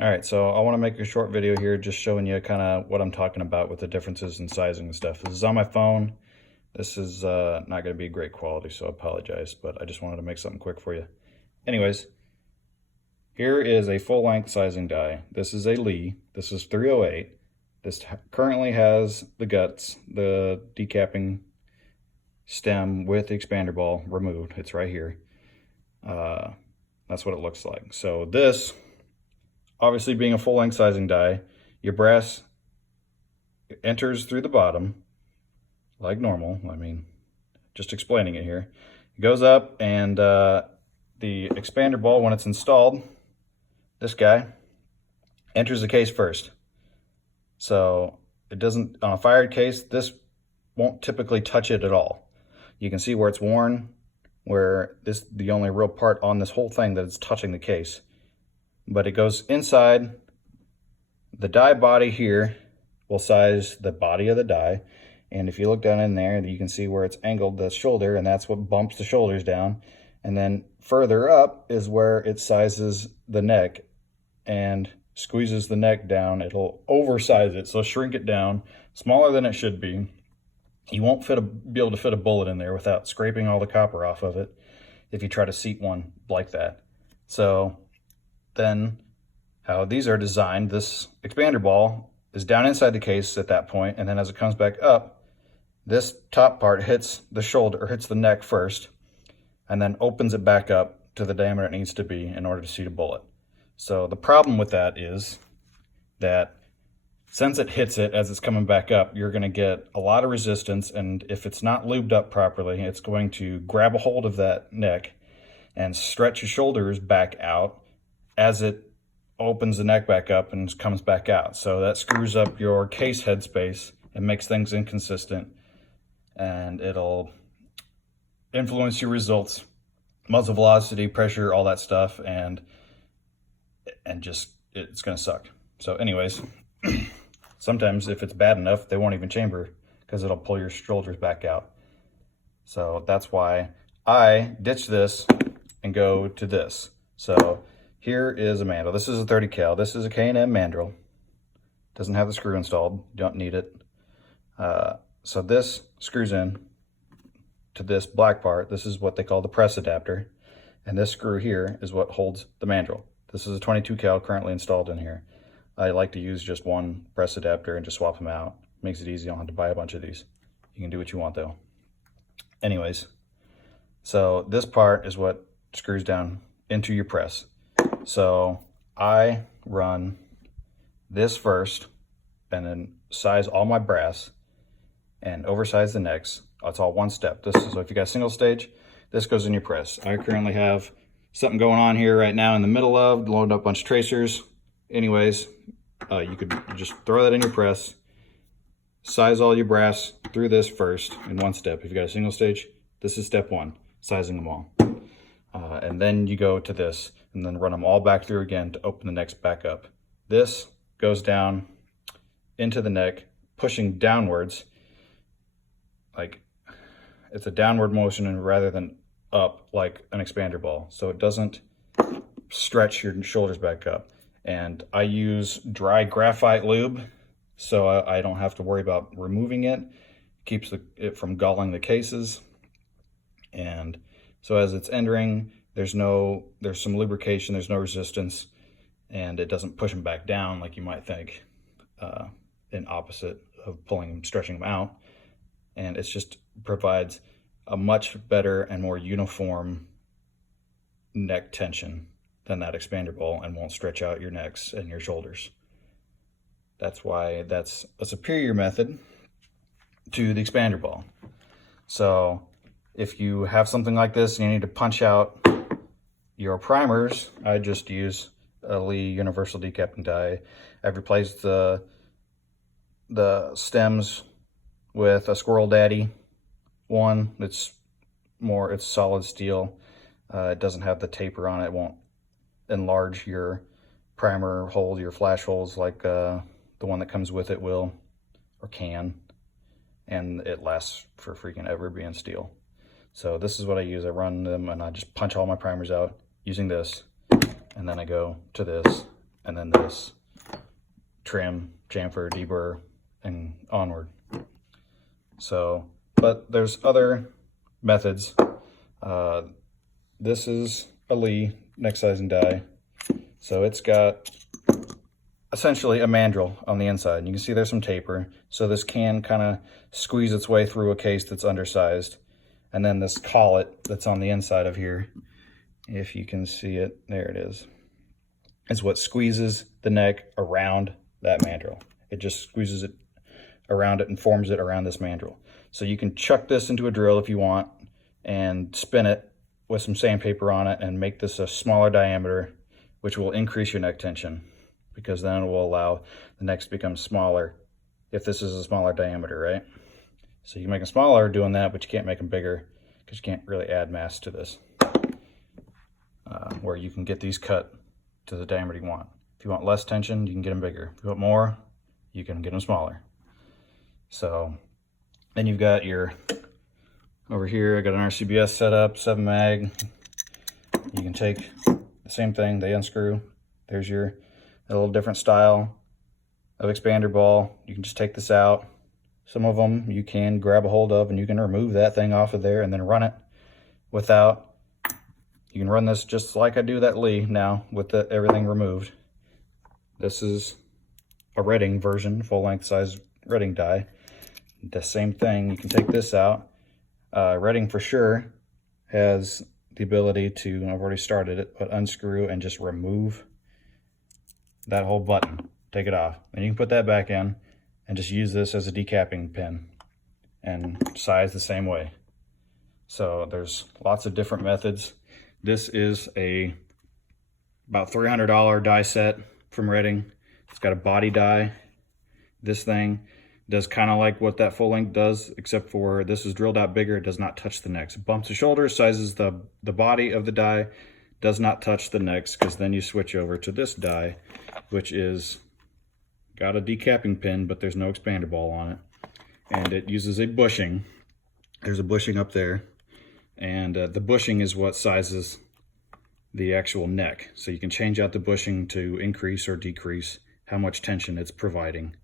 All right, so I want to make a short video here just showing you kind of what I'm talking about with the differences in sizing and stuff. This is on my phone. This is not going to be great quality, so I apologize, but I just wanted to make something quick for you. Anyways, here is a full-length sizing die. This is a Lee. This is 308. This currently has the guts, the decapping stem with the expander ball removed. It's right here. That's what it looks like. So this, obviously being a full-length sizing die, your brass enters through the bottom like normal. I mean, just explaining it here. It goes up, and the expander ball, when it's installed, this guy enters the case first. So it doesn't, on a fired case, this won't typically touch it at all. You can see where it's worn, where this the only real part on this whole thing that it's touching the case. But it goes inside. The die body here will size the body of the die. And if you look down in there, you can see where it's angled the shoulder, and that's what bumps the shoulders down. And then further up is where it sizes the neck and squeezes the neck down. It'll oversize it, so shrink it down, smaller than it should be. You won't be able to fit a bullet in there without scraping all the copper off of it if you try to seat one like that. So then how these are designed, this expander ball is down inside the case at that point, and then as it comes back up, this top part hits the shoulder, or hits the neck first, and then opens it back up to the diameter it needs to be in order to seat a bullet. So the problem with that is that since it hits it as it's coming back up, you're going to get a lot of resistance, and if it's not lubed up properly, it's going to grab a hold of that neck and stretch your shoulders back out as it opens the neck back up and comes back out. So that screws up your case headspace and makes things inconsistent, and it'll influence your results, muzzle velocity, pressure, all that stuff, and just it's going to suck. So anyways, sometimes if it's bad enough, they won't even chamber because it'll pull your shoulders back out. So that's why I ditch this and go to this. So here is a Mandrel. This is a 30 cal. This is a K&M Mandrel. Doesn't have the screw installed. Don't need it. So this screws in to this black part. This is what they call the press adapter. And this screw here is what holds the Mandrel. This is a 22 cal currently installed in here. I like to use just one press adapter and just swap them out. Makes it easy. You don't have to buy a bunch of these. You can do what you want though. Anyways, so this part is what screws down into your press. So I run this first and then size all my brass and oversize the necks. It's all one step. This is, so if you got a single stage, this goes in your press. I currently have something going on here right now in the middle of, loading up a bunch of tracers. Anyways, you could just throw that in your press, size all your brass through this first in one step. If you got a single stage, this is step one, sizing them all. And then you go to this and then run them all back through again to open the necks back up. This goes down into the neck, pushing downwards, like it's a downward motion and rather than up like an expander ball. So it doesn't stretch your shoulders back up. And I use dry graphite lube, so I don't have to worry about removing it. Keeps it from galling the cases. And so as it's entering, there's some lubrication, there's no resistance, and it doesn't push them back down like you might think, in opposite of pulling them, stretching them out. And it just provides a much better and more uniform neck tension than that expander ball, and won't stretch out your necks and your shoulders. That's why that's a superior method to the expander ball. So if you have something like this and you need to punch out your primers, I just use a Lee universal decapping die. I've replaced the stems with a Squirrel Daddy one. It's solid steel. It doesn't have the taper on it. It won't enlarge your primer hole, your flash holes like the one that comes with it will, or can. And it lasts for freaking ever being steel. So this is what I use. I run them and I just punch all my primers out using this. And then I go to this and then this trim, chamfer, deburr, and onward. So, but there's other methods. This is a Lee neck sizing die. So it's got essentially a mandrel on the inside. You can see there's some taper. So this can kind of squeeze its way through a case that's undersized. And then this collet that's on the inside of here, if you can see it, there it is what squeezes the neck around that mandrel. It just squeezes it around it and forms it around this mandrel. So you can chuck this into a drill if you want and spin it with some sandpaper on it and make this a smaller diameter, which will increase your neck tension, because then it will allow the necks to become smaller if this is a smaller diameter, right? So you can make them smaller doing that, but you can't make them bigger because you can't really add mass to this, where you can get these cut to the diameter you want. If you want less tension, you can get them bigger. If you want more, you can get them smaller. So then you've got your, over here, I got an RCBS set up, 7 mag. You can take the same thing, they unscrew. There's a little different style of expander ball. You can just take this out. Some of them you can grab a hold of and you can remove that thing off of there and then run it without. You can run this just like I do that Lee now with everything removed. This is a Redding version, full length size Redding die. The same thing, you can take this out. Redding for sure has the ability to, I've already started it, but unscrew and just remove that whole button, take it off. And you can put that back in and just use this as a decapping pin and size the same way. So there's lots of different methods. This is about $300 die set from Redding. It's got a body die. This thing does kind of like what that full length does, except for this is drilled out bigger. It does not touch the necks. It bumps the shoulders, sizes the body of the die, does not touch the necks, because then you switch over to this die, which is got a decapping pin, but there's no expander ball on it. And it uses a bushing. There's a bushing up there. And the bushing is what sizes the actual neck. So you can change out the bushing to increase or decrease how much tension it's providing.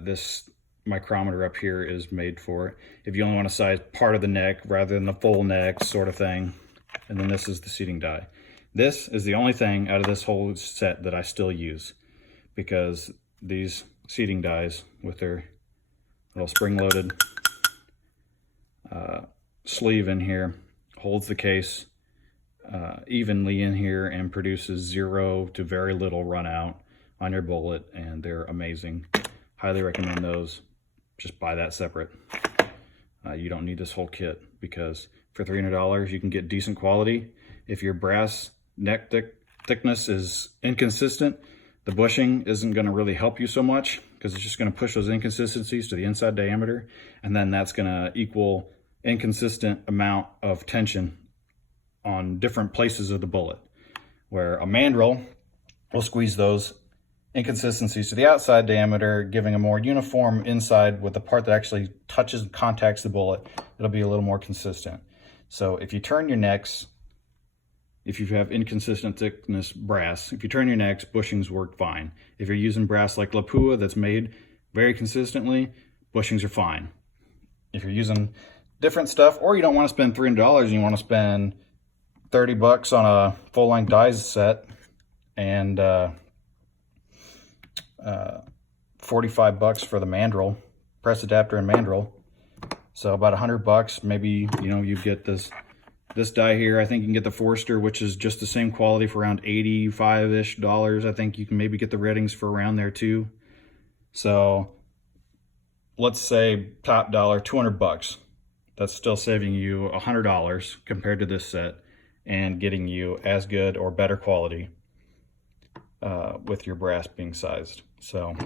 This micrometer up here is made for if you only want to size part of the neck rather than the full neck sort of thing. And then this is the seating die. This is the only thing out of this whole set that I still use, because these seating dies with their little spring-loaded sleeve in here holds the case evenly in here and produces 0 to very little run out on your bullet, and they're amazing. Highly recommend those. Just buy that separate. You don't need this whole kit, because for $300 you can get decent quality. If your brass neck thickness is inconsistent, the bushing isn't going to really help you so much, because it's just going to push those inconsistencies to the inside diameter, and then that's going to equal inconsistent amount of tension on different places of the bullet, where a mandrel will squeeze those inconsistencies to the outside diameter, giving a more uniform inside with the part that actually touches and contacts the bullet. It'll be a little more consistent. So if you turn your necks, if you have inconsistent thickness brass, if you turn your necks, bushings work fine. If you're using brass like Lapua that's made very consistently, bushings are fine. If you're using different stuff, or you don't want to spend $300 and you want to spend $30 on a full-length dies set and $45 for the mandrel, press adapter and mandrel, so about $100. Maybe, you know, you get this die here. I think you can get the Forster, which is just the same quality, for around $85-ish. I think you can maybe get the Reddings for around there too. So let's say top dollar, $200. That's still saving you $100 compared to this set, and getting you as good or better quality with your brass being sized. So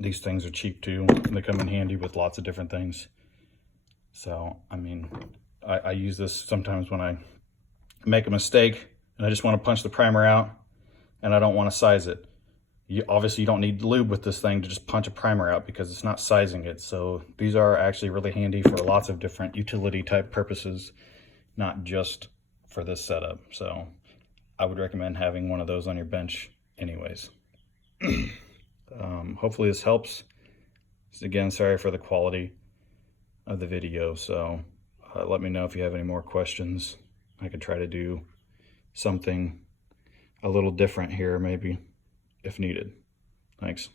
these things are cheap too. They come in handy with lots of different things. So, I mean, I use this sometimes when I make a mistake and I just want to punch the primer out and I don't want to size it. Obviously, you don't need lube with this thing to just punch a primer out, because it's not sizing it. So these are actually really handy for lots of different utility type purposes, not just for this setup. So I would recommend having one of those on your bench anyways. Hopefully this helps. Again, sorry for the quality of the video, so let me know if you have any more questions. I could try to do something a little different here, maybe, if needed. Thanks.